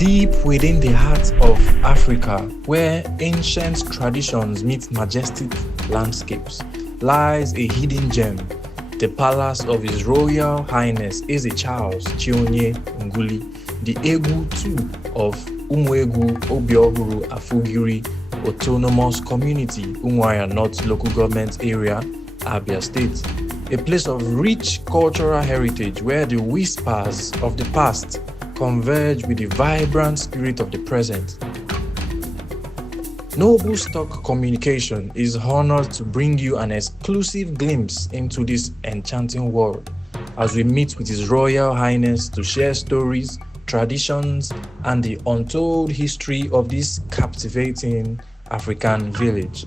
Deep within the heart of Africa, where ancient traditions meet majestic landscapes, lies a hidden gem, the palace of His Royal Highness Eze Charles Chionye Nguli, the Egu II of Umuegu Obiohuru Afugiri Autonomous Community, Umuahia North Local Government Area, Abia State. A place of rich cultural heritage where the whispers of the past converge with the vibrant spirit of the present. Noble Stock Communication is honored to bring you an exclusive glimpse into this enchanting world as we meet with His Royal Highness to share stories, traditions, and the untold history of this captivating African village.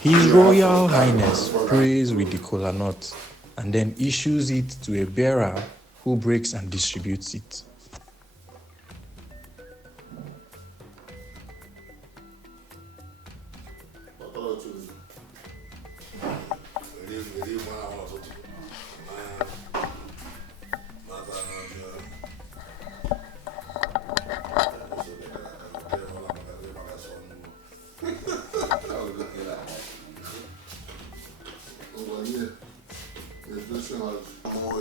His Royal Highness prays with the kola nut and then issues it to a bearer who breaks and distributes it.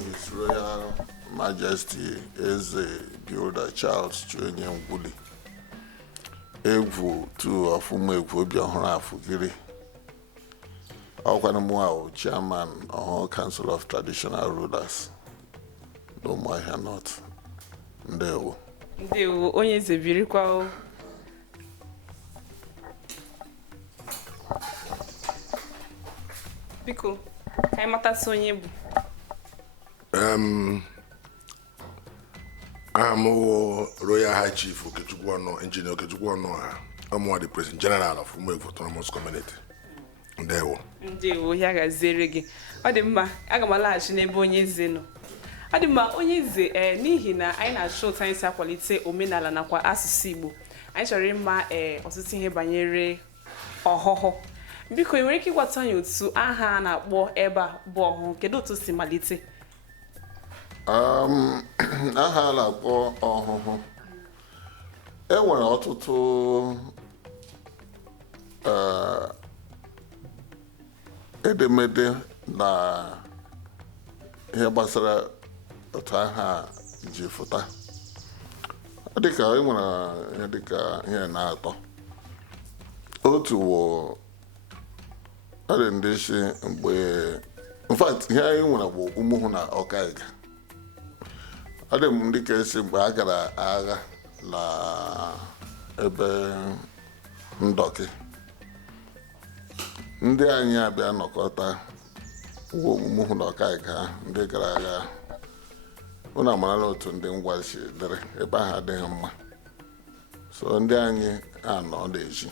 His Royal Majesty Eze Builder Charles Chionye Nguli, Egwu II of Umuegu Obiohuru Afugiri, Okwanumuao, Chairman of Council of Traditional Rulers, Umuahia North, Ndewo. Ndewo, onye eze birikwa o. Biko, ka anyị matasi onye bụ. I'm Royal High Chief Okechukwu Engineer Okechukwu I'm the President General of Umuegu Autonomous Community. Ndewo. Ndewo, ya gaziere gị. Ọ dị mma, aga m alaghachi n'ebe onye eze nọ. Ọ dị mma, onye eze n'ihi na anyị na-achọ ụtụ anyị si akwalite omenala nakwa asụsụ Igbo. Anyị chọrọ ịma ọtụtụ ihe banyere ọhụhụ. Biko, nwere ike ịgwata anyị otu aha a na-akpọ ebe a bụ ọhụụ, kedu otu si malite? Aha a na-akpọ ọhụhụ enwere ọtụtụ edemede na ihe gbasara otu aha ji fụta. Dịka enwere ihe dịka ihe na-atọ. Otu wụ ọdị ndị isi mgbe in fact ihe anyị nwere bụ Umuhu na Ọkaiga. Adị m ndị ka esi mgbe a gara agha na ebe Ndọkị. Ndị anyị abịa nọkọta uwe Umuhu na Ọkaiga ndị gara agha. Unu amarala otu ndị ngwa si dịrị ebe ahụ adịghị mma. So ndị anyị anọ na-eji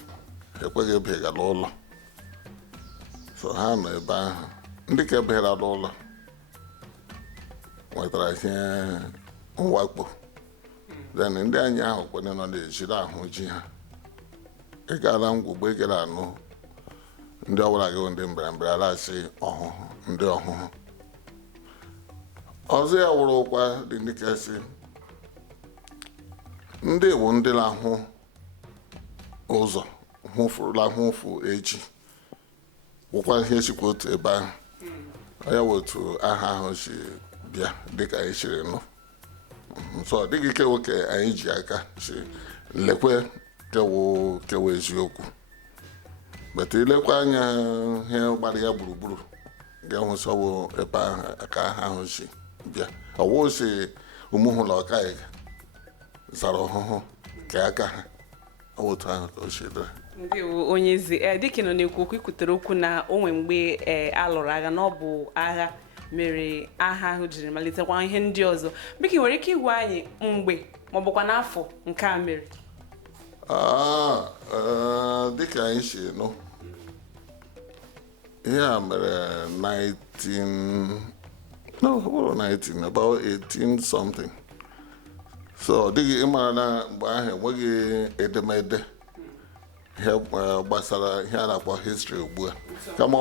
ekweghị ebighara ụlọ. So ha nọ ebe ahụ. Ndị ka ebighara ụlọ nwetara ihe mwakpo. Then ndị anyị ahụ kwene nọ na-ejiri ahụ ji ha. Ị gaala ngwugbo ị gara anụ ndị ọbụla gị ndị mberemberị alasị ọhụhụ ndị ọhụhụ. Ọzọ ya wụrụkwa dị ndị kasị ndị bụ ndị na-ahụ ụzọ hụfụrụla hụfụ echi wụkwa ihe chikwa otu ebe ahụ. Ya wotu aha ahụ si bịa dịka anyị chiri nụ. Nso dịghị ike nwoke anyị ji aka si lekwe kewe eziokwu. But ilekwa anya ihe gbara ya gburugburu ga-ahụ sọwụ ebe ahụ ka ahụ si bịa ọwụ si ụmụhụla ọka zara ọhụhụ ka aka ha otu ahụ ka o si dịrị. Ndewo onye eze dịka nọ na-ekwu okwu ikwutere okwu na onwe mgbe a lụrụ agha na ọ bụ agha mere agha ahụ jiri malitekwa ihe ndị ọzọ biko nwere ike ịgwa anyị mgbe ma ọ bụkwa n'afọ nke a mere? Dịka anyị si nụ ihe a mere 19 about 18 something. So dịghị ịmara na mgbe ahụ enweghị edemede ihe gbasara ihe a na-akpọ history ugbu a kama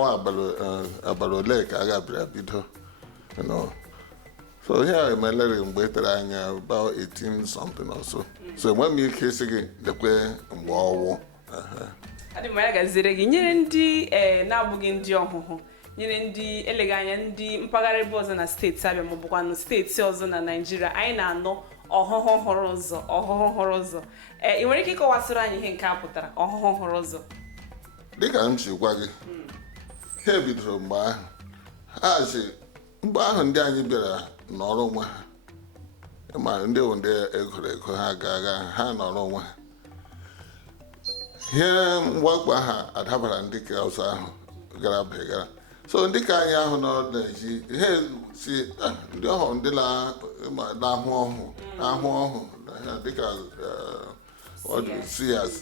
abalị ole ka a ga-abịa bido. So ihe a emeleri mgbe tere anya about 18 something or so. So enwe m ike isi gị lekwe mgbe ọwụ. Adị m ya gaziri gị nyere ndị na-abụghị ndị ọhụhụ, nyere ndị eleghị anya ndị mpaghara ebe ọzọ na steeti Abịa ma ọ bụkwa na steeti ọzọ na Naịjirịa anyị na-anọ ọhụhụ hụrụ ụzọ. Ị nwere ike ịkọwasịrị anyị ihe nke a pụtara ọhụhụ hụrụ ụzọ? Dịka m si gwa gị ha bidoro mgbe ahụ ha si mgbe ahụ ndị anyị bịara nọrọ onwe ha ma ndị bụ ndị egoro ego ha ga-aga ha nọrọ onwe ha. Ihe mwakpo ahụ adabara ndị ka ọzọ ahụ gara begara. So ndị ka anyị ahụ nọ na-eji ihe si ndị ọhụrụ ndị na-ahụ ọhụụ dịka seers.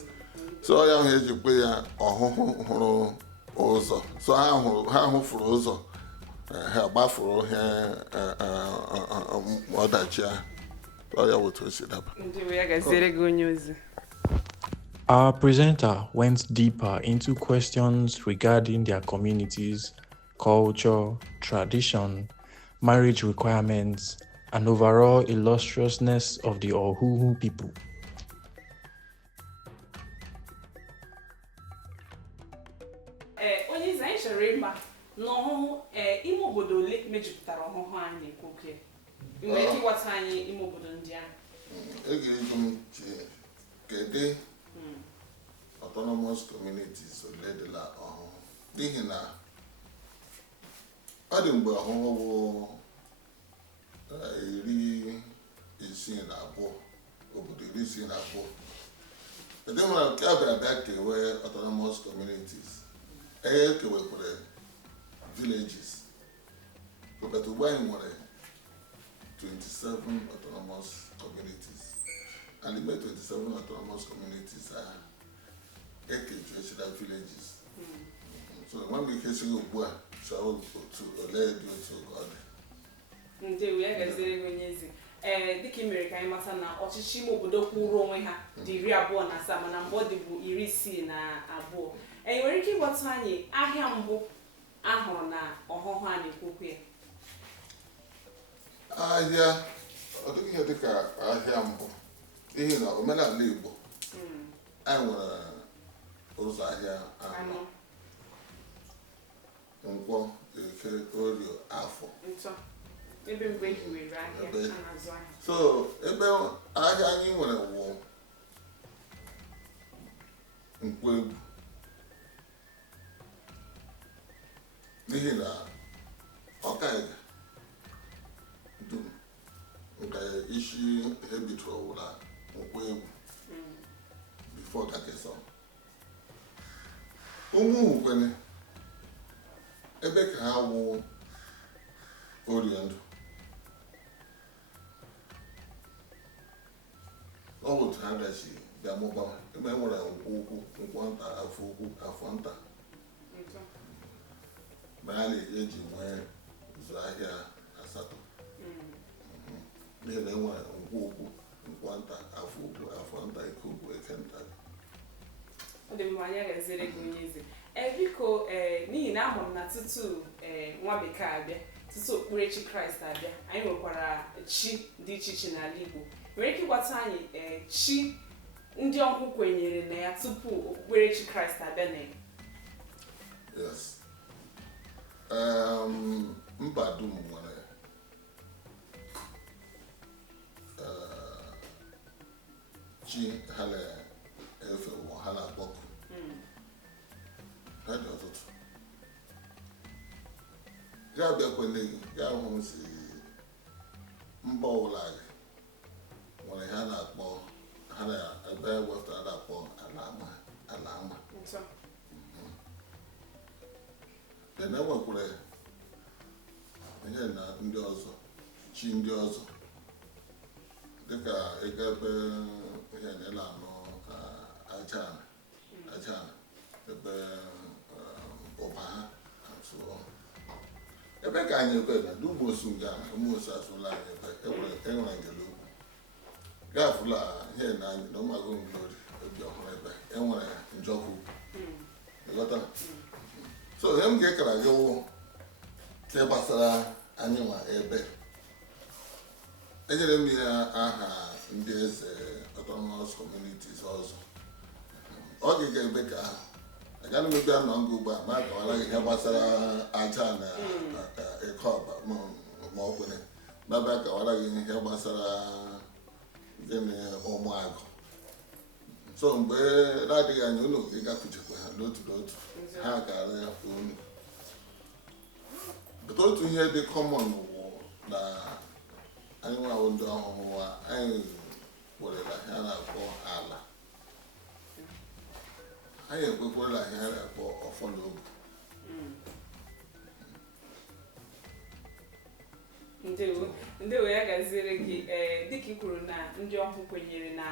So ya ahụ ejikwa ya ọhụhụ hụrụ ụzọ. So ha hụfuru ụzọ ha gbafuru ihe ọdachi ahụ. Ya bụ otu o si daba. Ndị ya gaziri gị onye ozi. Our presenter went deeper into questions regarding their communities, culture, tradition, marriage requirements, and overall illustriousness of the Ohuhu people. Onye isi anyị chọrọ ịma n'ọhụhụ ime obodo ole mejupụtara ọhụhụ anyị na-ekwu okwu ya. Ị nwere ike ịgwata anyị ime obodo ndị ahụ? Egirigo m kedu autonomous communities ole dịla ọhụhụ n'ihi na ọ dị mgbe ọhụhụ bụ 62 obodo 62. Ndị nwere nke a bịa kewe autonomous communities kewekwara villages. But ugbu anyị nwere 27 autonomous communities and the 27 autonomous communities are ekejuechida villages. So when we can see ugbu a so otu ole dị otu ọ dị. Ndewo ya gaziri gị onye ezi. Dịka mere ka anyị mata na ọchịchị ime obodo kwụrụ onwe ha dị 27 mana mgbe ọ dị bụ 62. Nwere ike ịgwata anyị ahịa mbụ ahụrụ na ọhụhụ a na-ekwu okwu ya? Ahịa ọ dịghị ihe dịka ahịa mbụ n'ihi na omenala Igbo anyị nwere ụzọ ahịa anọ: Nkwọ, Eke, Orio, Afọ. Ebe mgbe hiwere ahịa a na-azụ ahịa. So ebe ahịa anyị nwere wụ Nkwọ Egwu n'ihi na ọkaiga dum nke isi ihe bidoro wụla Nkwọ Egwu before Kakesọ. Ụmụ Ukwene ebe ka ha wụ Orie Ndụ. Ọ bụ otu ha gachi bịa mụbawa ebe nwere Nkwọ Ukwu, Nkwọ Nta, Afọ Ukwu, Afọ Nta. Ma a na-eji nwee ụzọ ahịa 8 n'ihi na enwere Nkwọ Ukwu, Nkwọ Nta, Afọ Ukwu, Afọ Nta, Eke Ukwu, Eke Nta. Ọ dị mma anyị gaziri gị onye ezi. Biko n'ihi na ahụrụ m na tutu nwa bekee abịa, tutu okpukperechi Kraịst abịa, anyị nwekwara chi dị iche iche n'ala Igbo. Nwere ike ịgbata anyị chi ndị ọhụụ kwenyere na ya tupu okpukperechi Kraịst abịa na ya? Yes. Mba dum nwere chi ha na-efe ụwa ha na-akpọku. Ha dị ọtụtụ ga-abịakwele gị ga-ahụ si mba ọbụla gị nwere ha na-akpọ ha na ebe wepụtara na-akpọ ala ama then enwekwara ihe na ndị ọzọ chi ndị ọzọ dịka ego ebe ihe na-ele anọ aja ebe ụba ha ebe ka anyị ebe na n'ugbosu nga ụmụosu asụla anyị ebe enwere ngele ugwu gafụla ihe na anyị na ụmụagụ mglori obi ọhụrụ ebe enwere njọkụ ịghọta so ihe m ga-ekara gị wụ ihe gbasara anyị nwa ebe enyere m ya aha ndị eze autonomous communities ọzọ ọ ga-ega ebe ka ahụ agaghị m ebe anọ nga ugbu a ma akọwara gị ihe gbasara aja na eke ọba ma ọ kwere maba akọwara gị ihe gbasara gịnị ụmụagụ so mgbe na-adịghị anya ụlọ gị gafechekwa ha n'otu n'otu ha gara ya unu but otu ihe dị kọmọn wụ na anyị nwawo ndị ọhụrụ anyị werela ihe a na-akpọ ala anyị ekwekwala ihe a na-akpọ ọfọ n'obu ndewo ya gaziere gị dịka i kwuru na ndị ọhụụ kwenyere na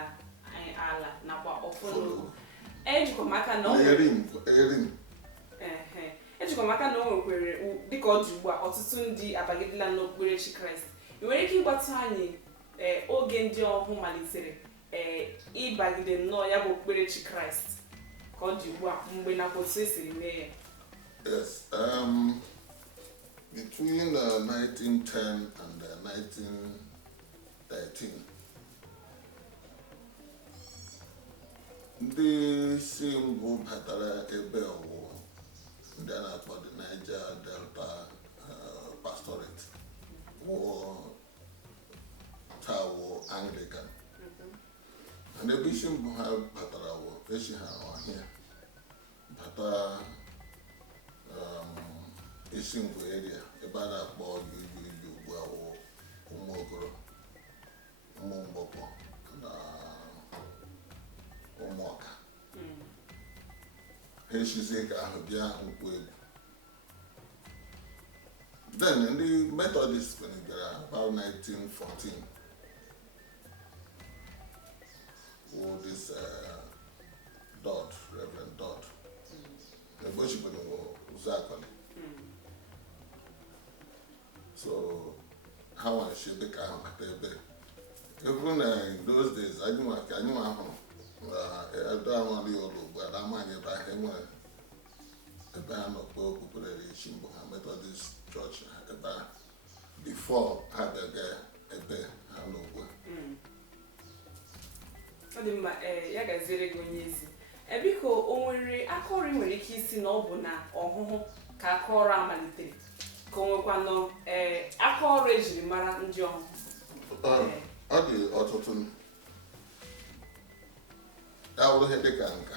ala nakwa ọfọ n'obu ejikwa maka na o nwekwere dịka ọ dị ugbu a ọtụtụ ndị abagidela n'okpukperechi Kraịst ị nwere ike ịgbatụ anyị oge ndị ọhụụ malitere ịbagide nnọọ ya bụ okpukperechi Kraịst ka ọ dị ugbu a mgbe nakwa otu esiri mee ya? Yes, between 1910 and 1913 ndị si mbụ batara ebe ọwụwa ndị a na-akpọ the Niger Delta Pastorate taa wụ Anglican and ebe isi mbụ ha batara wụ echi ha ọhịa bata isi ngwe area ebe a na-akpọ yuyu ugbu a wụ ụmụ okoro ụmụ mgbọkọ na ụmụ ọka ha echizie ka ahụ bịa nkwụ egwu then ndị Methodist bịara about 1914 wụ this Dodd, Reverend Dodd ebe ochibere ụzọ akọli so ha nwachi ebe ka ahụ bata ebe eburu na in those days anyị nwa ahụrụ ebe ahụ ọrụ ya ụlọ ugbu a na ama anyị ebe ahụ enwere ebe ha nọ kpee okpukpere isi mbụ ha Methodist Church ebe ahụ before ha bịaga ebe ha nọ ugbu a. Ọ dị mma, ya gaziere gị onye ezi. Biko o nwere aka ọrụ nwere ike isi na ọ bụ na ọhụhụ ka aka ọrụ amalitere ka o nwekwanụ aka ọrụ ejiri mara ndị ọhụhụ? Ọ dị ọtụtụ ya bụrụ ihe dịka nka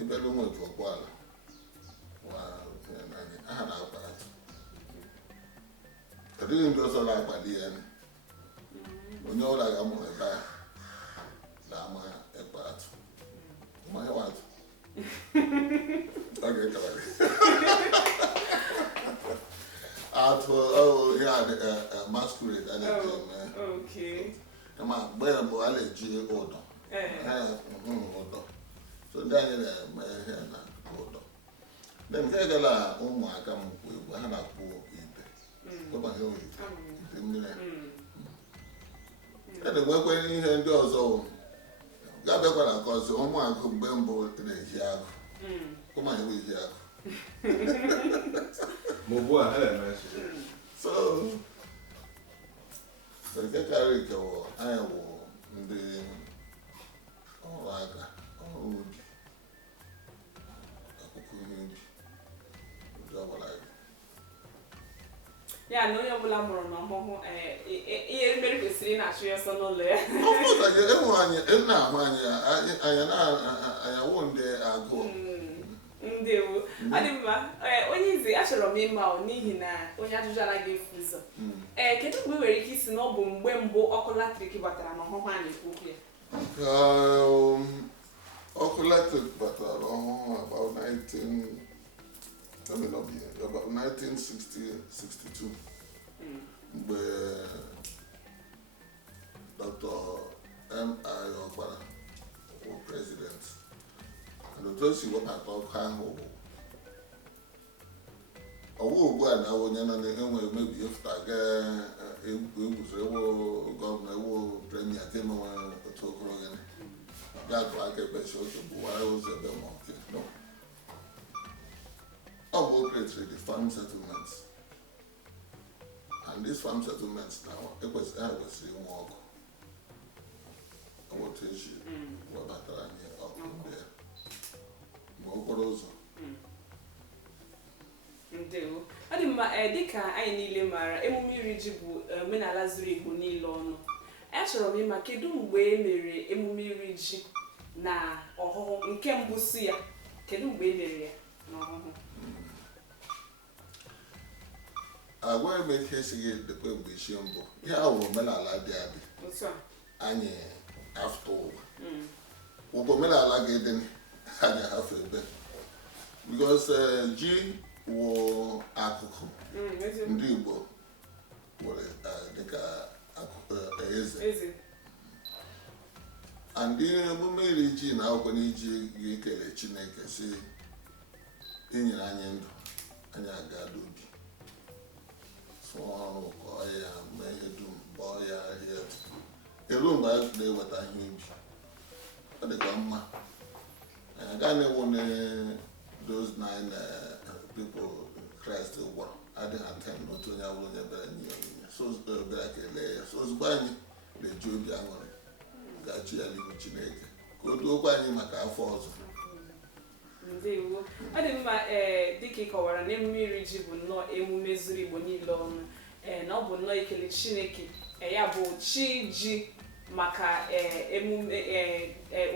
ibelu nwetu ọgbọala aha na-akpara atụ ọ dịghị ndị ọzọ na-akpali ya onye ọbụla ga-amụrụ ebe a na-ama ekpe atụ mmanya watụ ọ ga-ekara gị atụ ihe masquerade a na-eji eme ma mgbe mbụ a na-eji ụdọ ụdọ so ndị anyị na-eme ihe na ụdọ na nke gala ụmụaka m kwu egwu ha na-akpụ ite ụbanye ite mmiri a na-enwekwa ihe ndị ọzọ ga-abịakwa na nkọzi ụmụagụ mgbe mbụ na-ehi agụ ụmụanyị bụ ehi agụ so nke karịrị nke anyị wụ ndị ọrụ aka ọrụ ubi akụkụ ihe ubi ụdị ọbụla ya na onye ọbụla mụrụ n'ọhụhụ ihe mmeri kwesịrị na-achụ ya ọsọ n'ụlọ ya. enwe anyị na-ahụ anya wụ ndị agụụ ndewo ọ dị mma onye izi achọrọ m ịma n'ihi na onye ajụjụ anaghị efu ụzọ kedu mgbe nwere ike isi na ọ bụ mgbe mbụ ọkụ latrik batara n'ọhụhụ a na-ekwu okwu ya ọkụ latrik batara ọhụhụ about 1962 mgbe Dr. M.I. Ọkpara bụ president. Otu o si webata ọkụ ahụ ọwụ ugbu a na onye nọ na-enwe mebi efuta ga-egwuziri ewu gọvanọ ewu premier ka emenwe otu ogologo ga-atụ aka ekpechi otu bụwara ụzọ ebe ma ọke ọ bụ o created the farm settlements, and these farm settlements now ekwesịrị inwe ọkụ otu echi webatara anyị ọkụ mgbe okporo ụzọ. Ndewo ọ dị mma dịka anyị niile maara emume iri ji bụ omenala zuru Igbo niile ọnụ. Achọrọ m ịma kedu mgbe e mere emume iri ji na ọhụhụ nke mbụ si ya, kedu mgbe e mere ya na ọhụhụ? Agwa eme ihe esighị dịkwa mgbe isi mbụ ihe ahụ omenala dị adị anyị afọ ụwa omenala ga-ede ha ga-ahafe ebe because ji wụ akụkụ ndị Igbo nwere dịka eze ndị emume iri ji na akwụkwọ n'iji ga-ekele Chineke si enyere anyị ndụ anyị aga n'ubi sụọ ọrụ kọọ ya mee ihe dum bọọ ya ahịa elu mgbe a na-eweta ihe ubi ọ dịkwa mma agaghị na-ewu those 9 people Christ gwara adịghị atem n'otu onye awụrụ onye bịara nye onyinye so bịara kelee ya so ozugbo anyị na-eji obi aṅụrị gachi ya n'ihu Chineke ka o duokwa anyị maka afọ ọzọ. Ndewo ọ dị mma dịka ị kọwara na emume iri ji bụ nnọọ emume zuru Igbo niile ọnụ na ọ bụ nnọọ ikele Chineke ya bụ chi ji maka emume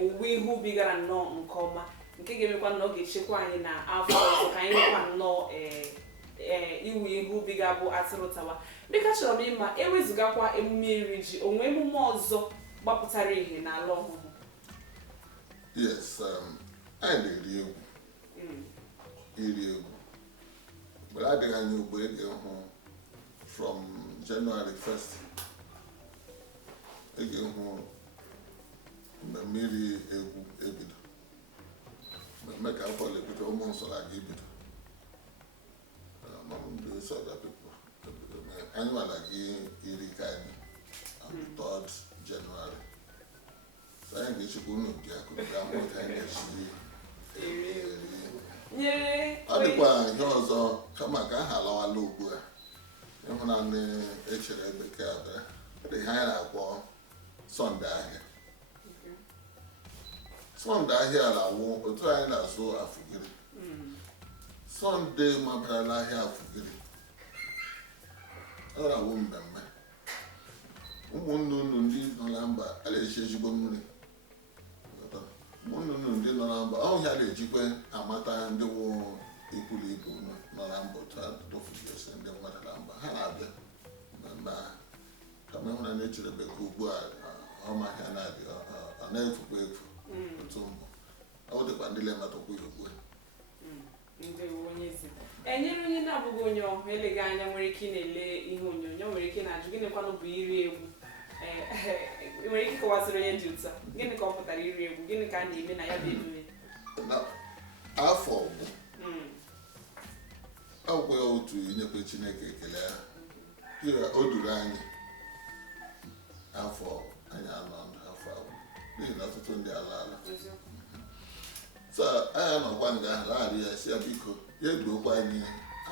owuwe ihe ubi gara nnọọ nke ọma nke ga-emekwa na ọ ga-echekwa anyị na afọ ọzọ ka anyị nwekwa nnọọ iwe ihe ubi ga-abụ atụrụ tawa. Dịka chọrọ m ịma ewezụgakwa emume iri ji onwe emume ọzọ gbapụtara ihe n'ala ọhụhụ? Yes, anyị na-eri egwu mgbe adịghị anya ugbo ege hụ from January 1st ege hụ mmemme iri egwu ebido mmemme ka afọ ebido ụmụ nsọ ga ebido anyị nwara gị iri ka anyị on the 3rd January so anyị ga-echekwa unu bịa ka anyị ga-esi ọ dịkwa ihe ọzọ kama ka aha alawala ugbu a ịhụnanị echere bekee abịa dị ihe anyị na-akpọ Sọnde ahịa. Sọnde ahịa na-awụ otu anyị na-azụ afụgiri Sọnde mabara n'ahịa afụgiri ọ na-awụ mmemme ụmụnne unu ndị nọ na mba a na-eji ezigbo mmiri ụmụnnụnụ ndị nọ na mba ọhịa na-ejikwe amata ndị wụ ikwuru ibu nọ na mba otu adụfụgosi ndị mmadụ na mba ha na-abịa mmemme ahụ kama ịhụna na-echere bekee ugbu a ọmahịa na-adị ọ na-efukwa efu otu mbụ ọ dịkwa ndị lematokwu ya ugbu a. Enyere onye na-abụghị onye ọhụụ eleghị anya nwere ike ị na-ele ihe onyonyo nwere ike na-ajụ gịnịkwanụ bụ iri egwu nwere ike ịkọwasịrị onye dị ụta gịnị ka ọ pụtara iri egwu gịnị ka a na-eme na ya bụ emume? Afọ bụ akwụkwọ ya otu inyekwe Chineke ekele ya o duru anyị afọ anyị anọ ndụ afọ abụọ n'ihi na ọtụtụ ndị ala so anyị anọkwa nga ahụ lagharị ya si ya biko ya eduokwa anyị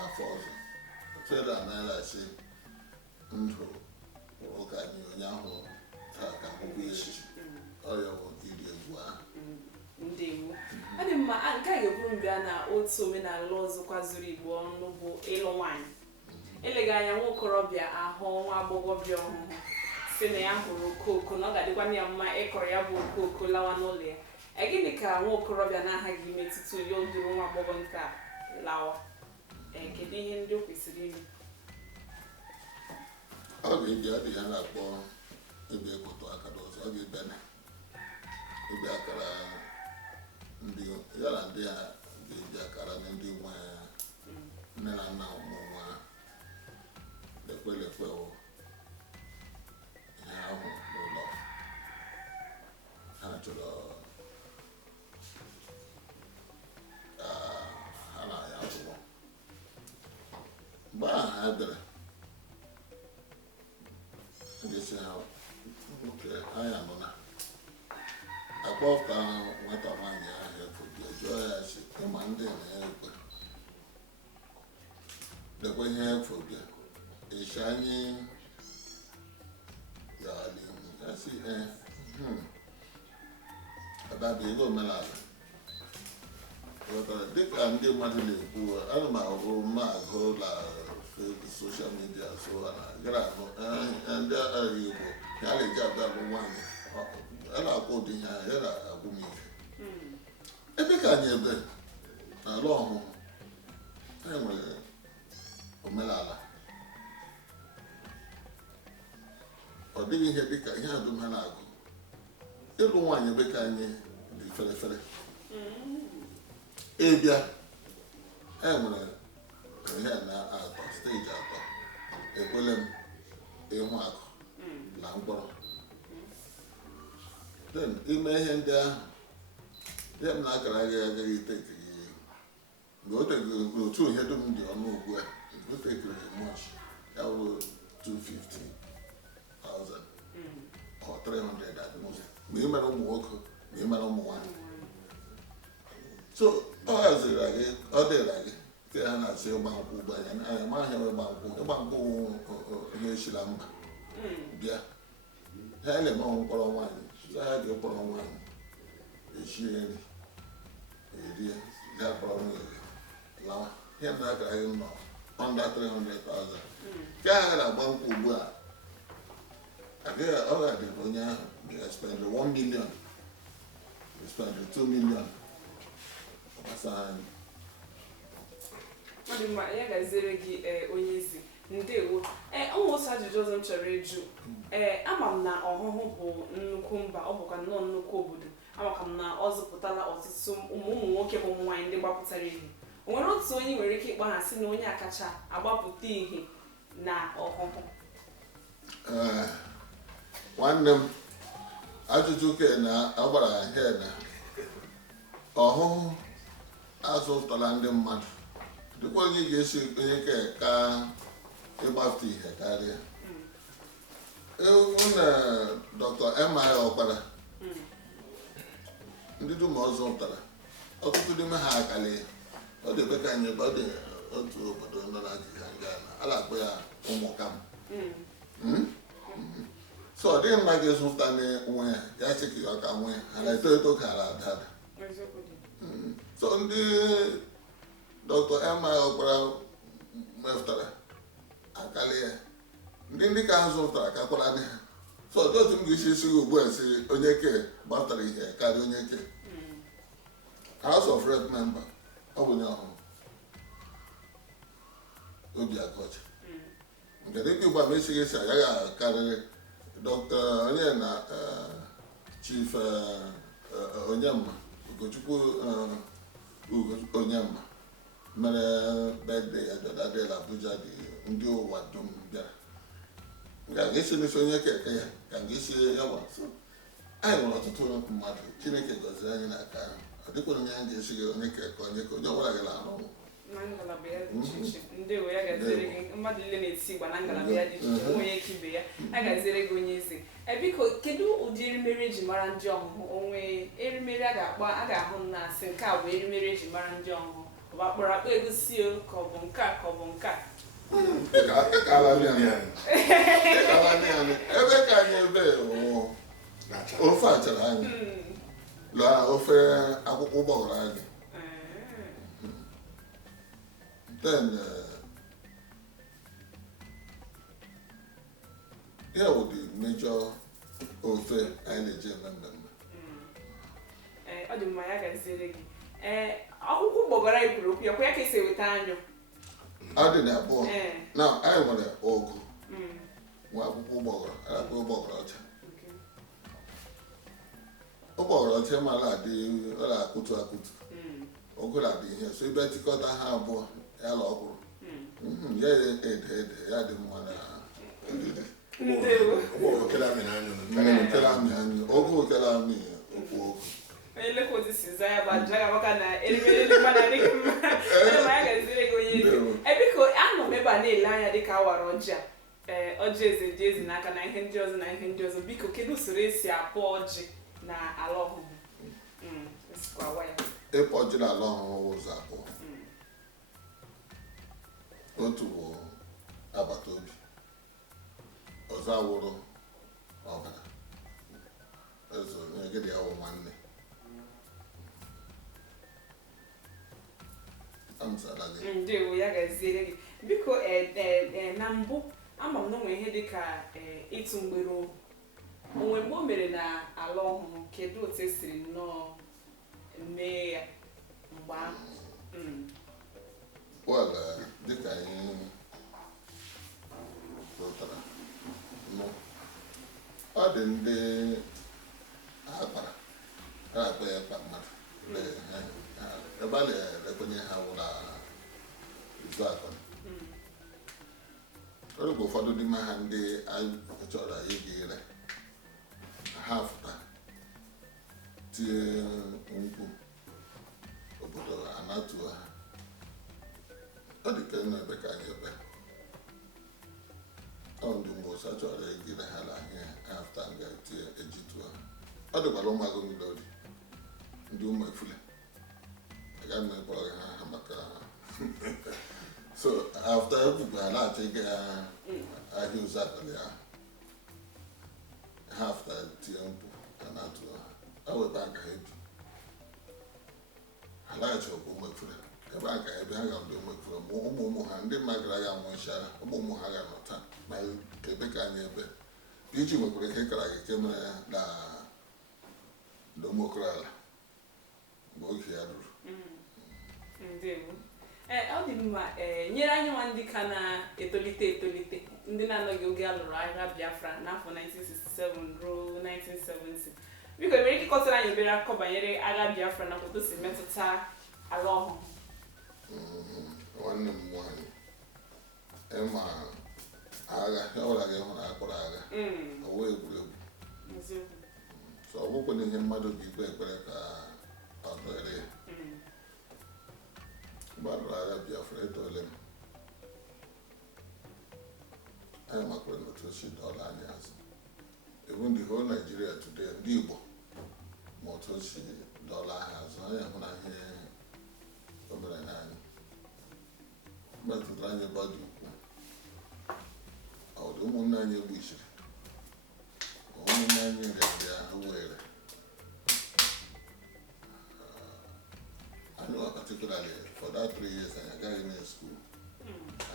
afọ ọzọ otu ede anaghịlachi ndụ ụka anyị onye ahụ taa ka akwụkwọ ya echi ọrịa bụ iri egwu ahụ. Ndewo ọ dị mma nke a ga-eburu mbịa na otu omenala ọzọkwa zuru Igbo ọnụ bụ ịlụ nwaanyị. Eleghị anya nwa okorobịa ahụ nwa agbọghọbịa ọhụrụ si na ya hụrụ okooko na ọ ga-adịkwa ya mma ịkọrọ ya bụ okooko lawa n'ụlọ ya gịnị ka nwa okorobịa na-ahaghị ime tutu ya o duru nwa agbọghọ nke a lawa? Kedu ihe ndị o kwesịrị ime? Ọ ga-eji adịghị a na-akpọ ebe ekpụtụ aka n'ụzọ. Ọ ga-ebene ebe akara ndị ya na ndị a ga-eji akara na ndị nwe nne na nna ụmụ nwa lekwe ihe ahụ n'ụlọ ha chọrọ ka ha na ya akwụkwọ. Mgbe ahụ ha bịara ga-esi ha oke anya nọ na akpọpụta nwata nwaanyị ahụ efobia jụọ ya si ịma ndị na-ekwe dekwe ihe efobia echi anyị gara n'ihu ya si adabi ego omenala ghọtara dịka ndị mmadụ na-ekwu ana m ahụ agụ na soshal midia so gara ndị Igbo ya na-eji abịa bụ nwaanyị a na-akwụ ụdị ihe ya na-agwụ m ihe ebe ka anyị ebe n'ala ọhụụ anyị nwere omenala. Ọ dịghị ihe dịka ihe adụm ha na-agụ ịlụ nwaanyị ebe ka anyị dị ferefere ịbịa anyị nwere ihe na-atọ steji atọ ekwele m ịhụ akụ na mkpọrọ then ime ihe ndị ahụ ihe m na-akara agaghị itekiri mgbe o tekiri otu ihe dum dị ọnụ ugbu a o tekiri mọch ya wụrụ 250,000 or 300 at most ma ị mere ụmụ nwoke ma ị mere ụmụ nwaanyị. So ọ haziri gị ọ dịra gị nke ha na-asị ịgba nkwụ ugbu anya amaghị ịgba nkwụ ihe echila mba bịa ha na-eme mkpọrọ nwaanyị ha dị mkpọrọ nwaanyị echie nri erie ga kpọrọ nwunye lawa ihe m na-akara gị nọ under 300,000 nke ha na-agba nkwụ ugbu a ọ ga-adị onye ahụ ga-spend 1 million spend 2 million gbasara anyị. Ọ dị mma, ya gaziere gị onye ezi ndewo. Ụmụ otu ajụjụ ọzọ m chọrọ ịjụ. Ama m na ọhụhụ bụ nnukwu mba, ọ bụkwa nnọọ nnukwu obodo. Amaka m na ọ zụpụtala ọtụtụ ụmụ nwoke bụ ụmụ nwaanyị ndị gbapụtara ihe. O nwere otu onye nwere ike ịkpọ ha sị na onye akacha agbapụta ihe na ọhụhụ? Nwanne m ajụjụ ke na agbara he na ọhụhụ azụtara ndị mmadụ dịkwa onye ga-esi onye ka ịgbapụta ihe karịa. Na Dr. M.I. Ọkpara ndị dum ọ zụtara ọtụtụ n'ime ha akali ọ dị ebe ka anyị ebe ọ dị otu obodo nọ na Ghana a na-akpọ ya Ụmụkam. So ọ dịghị mma ga-ezụta nwe ya ya chịkị ọka nwe ha na-eto eto ka ala ada. So ndị Dr. M.I. Ọkpara mefụtara akali ya ndị ka ha zụtara ka kwara ndị ha. So dị otu m ga-esi esi ugbu a si onye ke gbapụtara ihe karịa onye ke House of Rep member ọ bụ onye ọhụrụ obi akọcha nke dịka ugbu a ma esighị esi agaghị akarịrị Dr. onye na Chief Onyema Ugochukwu Onyema mere birthday ya dọdadela Abuja dị ndị ụwa dum bịara nga ga-esi n'isi onye keke ya ka ga-esi ya gba. So anyị nwere ọtụtụ mmadụ Chineke gọziri anyị n'aka ahụ ọ dịkwara onye anyị ga-esi gị onye keke onye ọbụla gị na-arụ na ngalaba ya dị iche iche. Ndewo, ya gaziere gị. Mmadụ niile na-eti igba na ngalaba ya dị iche iche, onwe ya ibe ya. Ya gaziere gị onye eze. Biko, kedu ụdị erimeri eji mara ndị ọhụhụ? Onwe erimeri a ga-ahụ na asị nke a bụ erimeri eji mara ndị ọhụhụ? Ọ bụ akpọrọ akpa egusi ka ọ bụ nke a ka ọ bụ nke a? Ebe ka anyị ebe ofe achara anyị lụọ ofe akwụkwọ ụgbọghọrọ anyị. Then here would the major ofe anyị na-eji eme mmemme. Ọ ọ dị mma ya gaziere gị akwụkwọ ụgbọgọrọ anyị kwuru okwu ya kwa ya ka esi eweta anyụ ọ dị na abụọ na anyị nwere ọgụ nwa akwụkwọ ụgbọgọrọ akpụ ụgbọgọrọ ọcha ụgbọgọrọ ọcha mara adị ọla akụtu ọgụrụ adị ihe so ebe tikọta ha abụọ ya la ọkwụrụ ya ede ya dị mma na okele amị anyụ oge okele amị okwu okwu onye lekwa ozi si za ya bụ ajụjụ aga maka na elimele mmadụ adịghị mma ma ya gaziri gị onye ezi biko anọ m ebe a na-ele anya dịka awara ọjị a ọjị eze dị ezi n'aka na ihe ndị ọzọ na ihe ndị ọzọ biko kedu usoro esi apụ ọjị na ala ọhụrụ ịpụ ọjị na ala ọhụrụ ụzọ abụọ otu bụ agbata obi ọzọ awụrụ ọbara ezo gịdị ya wụ nwanne ndewo ya gaziere gị biko na mbụ ama m na onwe ihe dịka ịtụ mgbere ohu onwe mgbe o mere na ala ọhụrụ kedu otu esiri nnọọ mee ya mgbe ahụ dịka anyị pụtara ọ dị ndị akpara a na-akpọ ya mkpa mmadụ ebe a na-ekwenye ha wụla izu akọ oge ụfọdụ n'ime ha ndị chọrọ ịga ire ha fụta tie nkwụ obodo anatuo ha ọ dị ka nọ ebe ka anyị ebe ọ ndị mgbosa chọrọ ịgire ha na ahịa ha fụta nga tie ejituo ha ọ dịkwara ụmụagụ mmiri ndị ụmụ efule aga m ekpọrọ ha maka so after ebubo ha na-achọ ịga ahịa ụzọ abalị ahụ ha after tie mkpu ha na-atụ ha webe aka ha ebi ha laghachi ọbụ ụmụ efule ebe aka ebe ha ga ndị ụmụ efule ma ụmụ ha ndị mmadụ aga nwụchara ụmụ ha ga-anọ taa ma ebe ka anyị ebe iji nwekwara ihe kara gị ke mere ya na ụmụ ala mgbe oge ya ruru ọ dị mma nyere anyị nwa ndị ka na-etolite ndị na-anọghị oge a lụrụ agha Biafra n'afọ 1967 ruo 1970 biko nwere ike ịkọtara anyị obere akụkọ banyere agha Biafra na foto si metụta ala ọhụrụ nwanne m nwaanyị ịma agha ọbụla gị hụrụ akpọrọ agha ọwa egwuregwu so ọ bụkwa na ihe mmadụ bụ ikpe ekpere ka ọ dịrị ya gbadoro agha Biafra etole m anyị makwara na otu osi dọla anyị azụ even the whole Nigeria today ndị Igbo ma otu osi dọla ha azụ anyị hụ na ihe o mere n'anyị metụtara anyị gbadị ukwu ọdụ ụmụnne anyị egbu ichiri ụmụnne anyị rịarịa ha were I know particularly for that 3 years I got in school,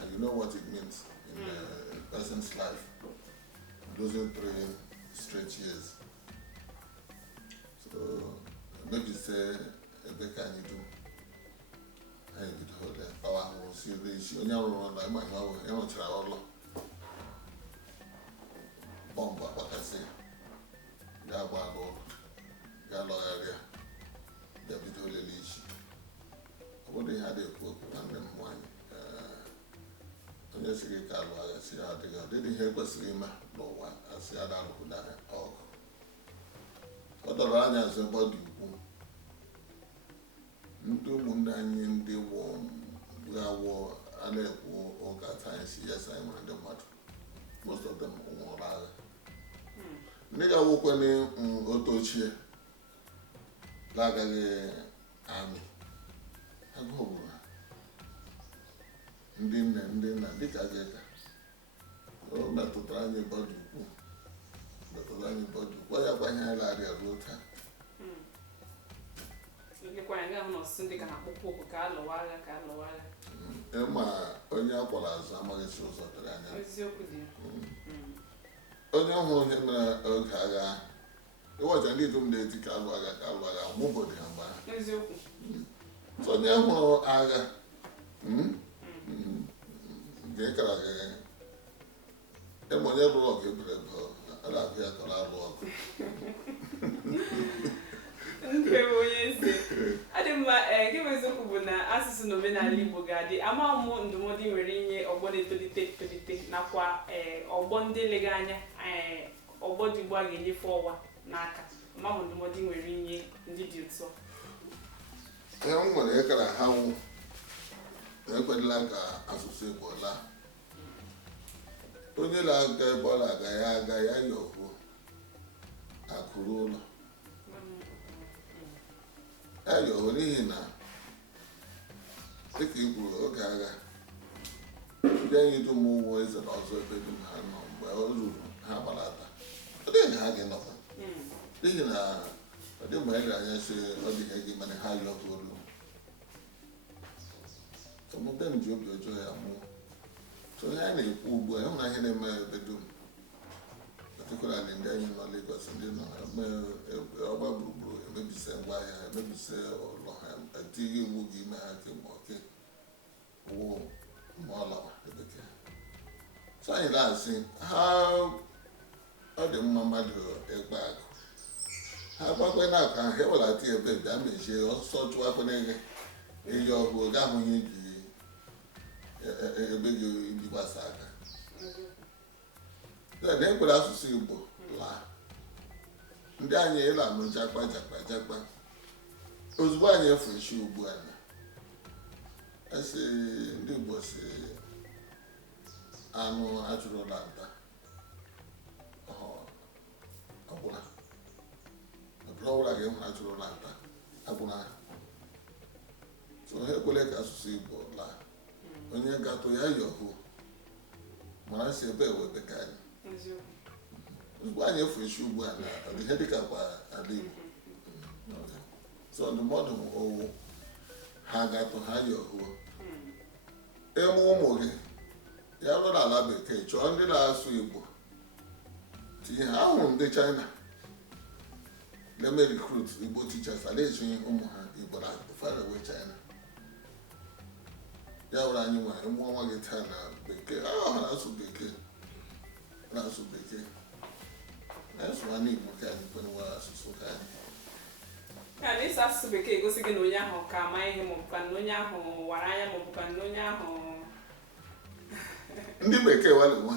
and you know what it means in a person's life, losing 3 straight years. So maybe say, what can you do? I would hold that power. See the issue. Only I run like my mother. I don't try all. Bomb, what I say. That bad all. That lawyer. That bit of the issue. Obodo ihe adịghị ekwu okwu nwanne m nwaanyị onye siri ka alụ agha si adịghị ọdịdị ihe kwesịrị ime n'ụwa asị adarụhụ na ọgụ ọ dọrọ anya azụ ebe ọ dị ukwu ndị ụmụnne anyị ndị ga-awụ a na-ekwu ụka sayensị yes anyị nwere ndị mmadụ most of them nwụrụ agha ndị ga-awụkwana otu ochie na-agaghị amị agụụ gburu ha ndị nna dịka gịka o metụtara anyị bọdụ ukwu ọ ya kwanye anyị larịa ruo taa ịma onye akwara azụ amaghịsi ụzọ dịrị anya onye ọhụrụ ihe mere oge agha ịwacha ndị dum na-eti ka alụ agha mụbọdụ ha mgbe ahụ eziokwu so onye hụrụ agha nke kara gị ịma onye lụrụ ọgụ ebere ebe a na-abịa ya kọrọ alụ ọgụ ndị bụ onye eze adị mma nke bụ eziokwu bụ na asụsụ na omenala Igbo ga-adị ama mụ ndụmọdụ nwere inye ọgbọ na-etolite etolite nakwa ọgbọ ndị lega anya ọgbọ dị ugbu a ga-enyefe ọwa n'aka ama mụ ndụmọdụ nwere inye ndị dị otu a ihe m nwere ịkara ha nwụ ekwerela ka asụsụ Igbo laa onye na-aga ebe ọ na-aga ya aga ya yọhuo akụrụ ụlọ ya yọhuo n'ihi na dịka ikwuru oge agha ndị anyị dum ụmụ eze na ọzọ ebe dum ha nọ mgbe o ruru ha gbalata ọ dịghị ha gị nọkwa n'ihi na ọ dị mgbe anyị anya si ọ dịghị gị mana ha yọhuolu ọmụbe m ji obi ọjọọ ya mụọ so ihe anyị na-ekwu ugbu a ịhụna ihe na-eme ebe dum particularly ndị anyị nọ Lagos ndị nọ ọgba gburugburu emebise ngwaahịa ha emebise ụlọ ha etighị iwu gị ime ha kemgbe ọke wụ ma ọ lawa ebeke so anyị na-asị ha ọ dị mma mmadụ ịkpa akụ ha gbakwe na akụ ahụ ewelata ebe bịa mechie ọsọ chụwakwe n'ege eyi ọgụ oge ahụ ihe ji ebe gị jigbasa aka na ekwere asụsụ Igbo laa ndị anyị ịla anụ jakpa ozugbo anyị efu isi ugbu a na esi ndị Igbo si anụ achụrụla nta ọbụla gị hụrụ achụrụla nta agwụla so ha ekwele ka asụsụ Igbo laa onye gatụ ya yọhụ mara si ebe ewebe ka anyị ozugbo anyị efu isi ugbu a na ihe dịka kwa ala Igbo so ndụmọdụ owu ha gatụ ha yọhuo ịmụ ụmụ gị ya bụrụ n'ala bekee chọọ ndị na-asụ Igbo tinye ha ahụrụ ndị China na-eme recruit Igbo teachers a na-eji ụmụ ha Igbo na far away China ya were anyị nwere mụọ nwa gị taa na bekee ha na-asụ bekee na-asụ ha n'Igbo ka anyị kwenye asụsụ ka anyị ya na ịsụ asụsụ bekee egosi gị na onye ahụ ka ama ihe maọbụ ka na onye ahụ wara anya maọbụ ka na onye ahụ ndị bekee wale onwe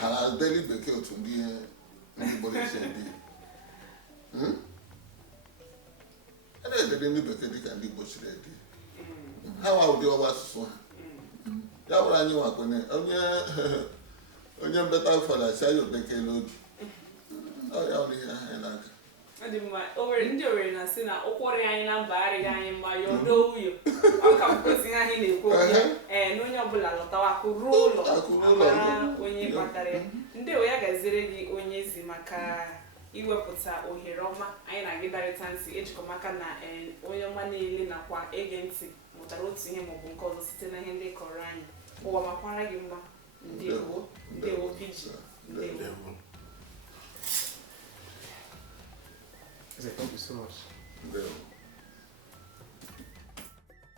ha ha deli bekee otu ndị Igbo na-esi ndị a na-edere ndị bekee dịka ndị Igbo siri ede ha nwa ụdị ọwa asụsụ ha ya bụrụ anyị nwakwenye onye mbeta ụfọdụ asị anyị bekee n'oge ya ụlọ ihe anyị n'aka ọ dị mma ndị Owerri na-asị na ụkwụrị anyị na mba arịghị anyị mma ya odo uyo ọ ka bụkozi ihe anyị na-ekwu na onye ọbụla lọtawa akụrụ ụlọ mara onye kpatara ya ndị ya gaziere gị onye ezi maka iwepụta ohere ọma anyị na-agị darịta ntị ejikọ maka na onye ọma niile nakwa ege ntị mụtara otu ihe maọbụ nke ọzọ site na ihe ndị kọrọ anyị ụwa makwara gị mma ndewo biji ndewo. Thank you so much. Ndewo.